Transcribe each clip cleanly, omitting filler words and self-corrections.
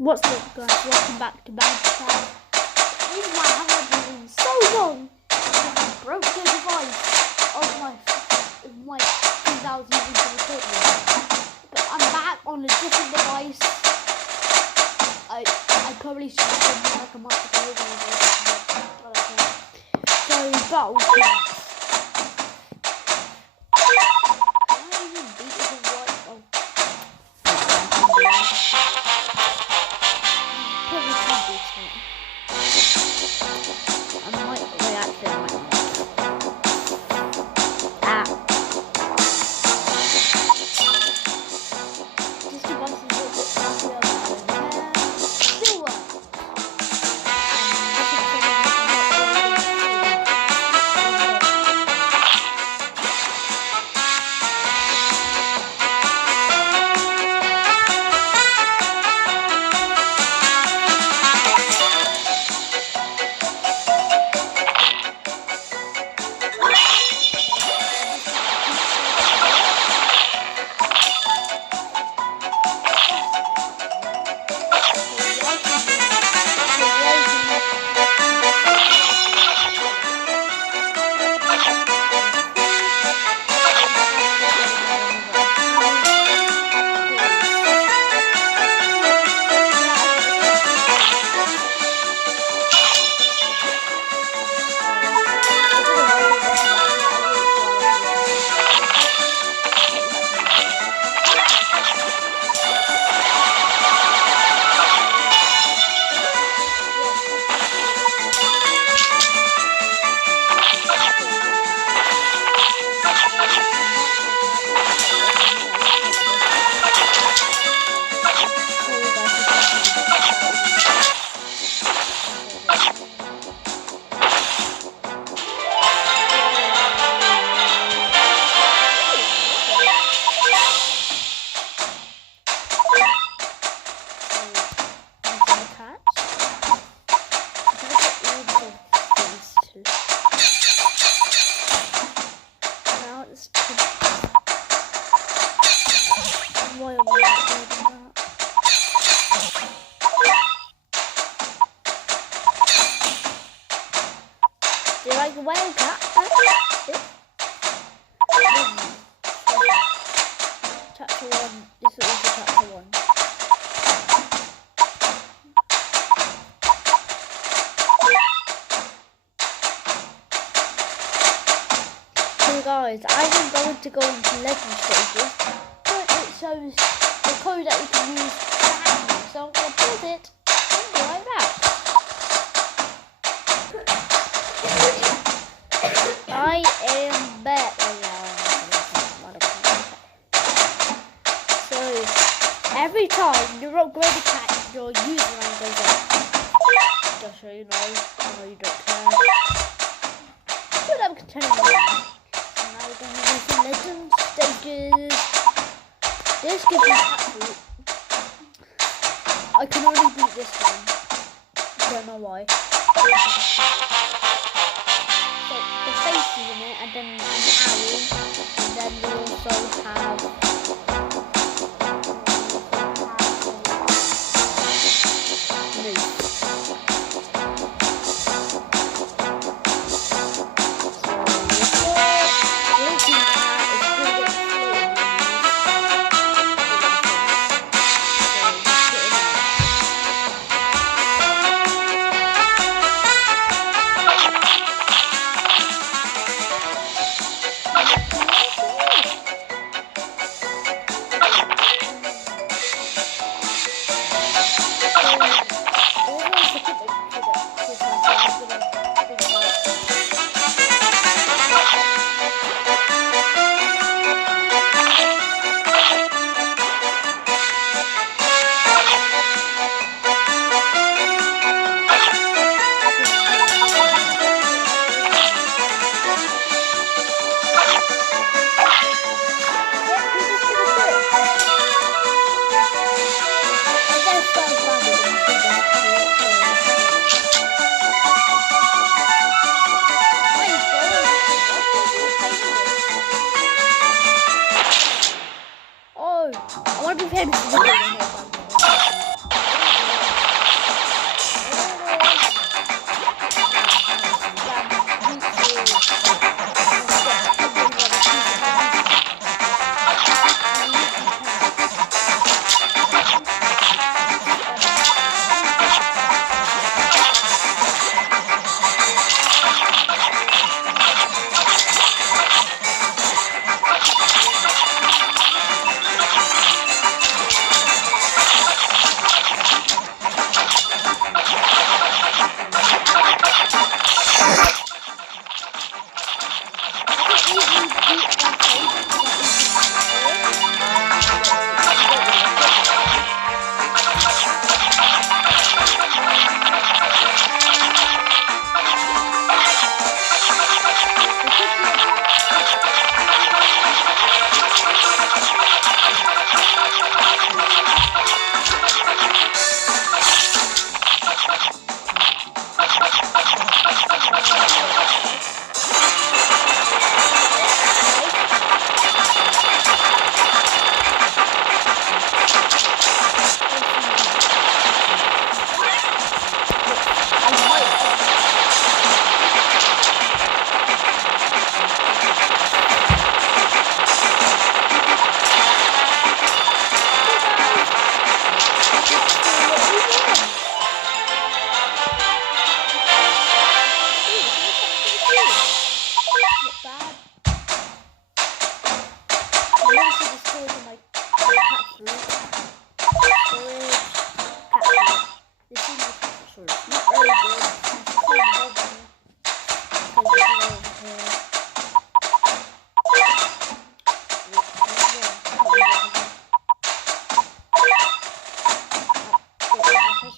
What's up, guys? Welcome back to Bad Chat. The reason why I haven't been so long is because I broke the device of my 2000 equipment. But I'm back on a different device. I probably should have done that like a month ago. So, battle cats. Can I even beat it in white? Oh. Probably can't do something. I might react to it. This device is a little bit fluffier than I don't care. Still works. Why am I not doing that? Do you like the whale cat? Chapter 1. This is also chapter 1. So guys, I'm going to go into legend stages, but it shows the code that you can use now, so I'm going to pause it and be right back. I am back. So every time you upgrade a cat, your username goes up. Just so you know, I know you don't care. But I'm continuing. Now we're going to do some legend stages. This gives me cat food. I can only beat this one. Don't know why. So the face is in it, and then an owl, and then we also have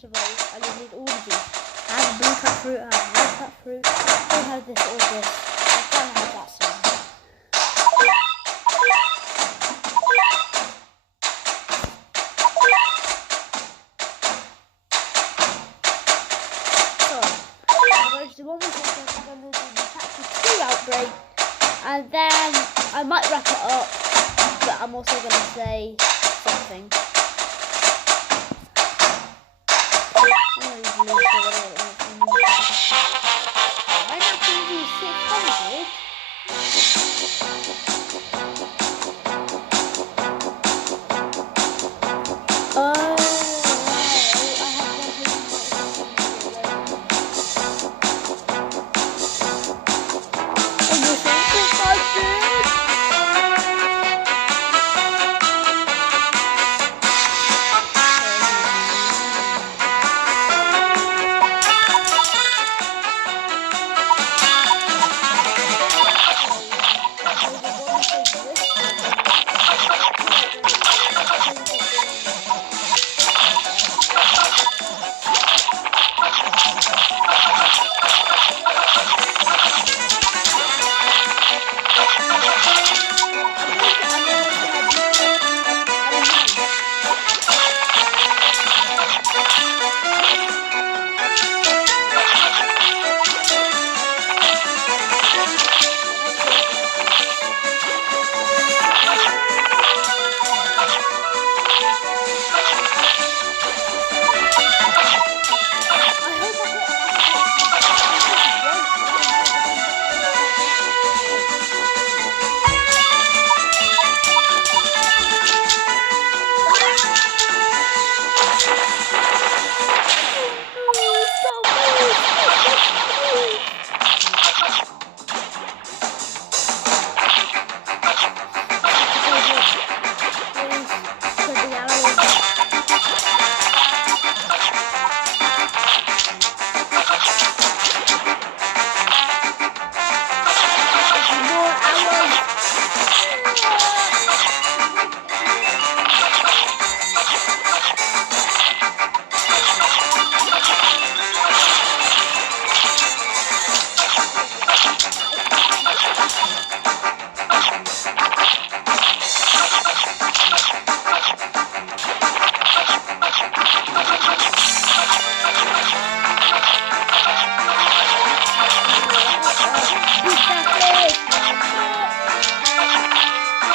vegetables, and you need all of these. I have blue cut fruit, I have red cut fruit, I have this, all this. I don't have that some. So, one more thing, I'm going to do the Chapter 2 outbreak, and then I might wrap it up, but I'm also going to say something.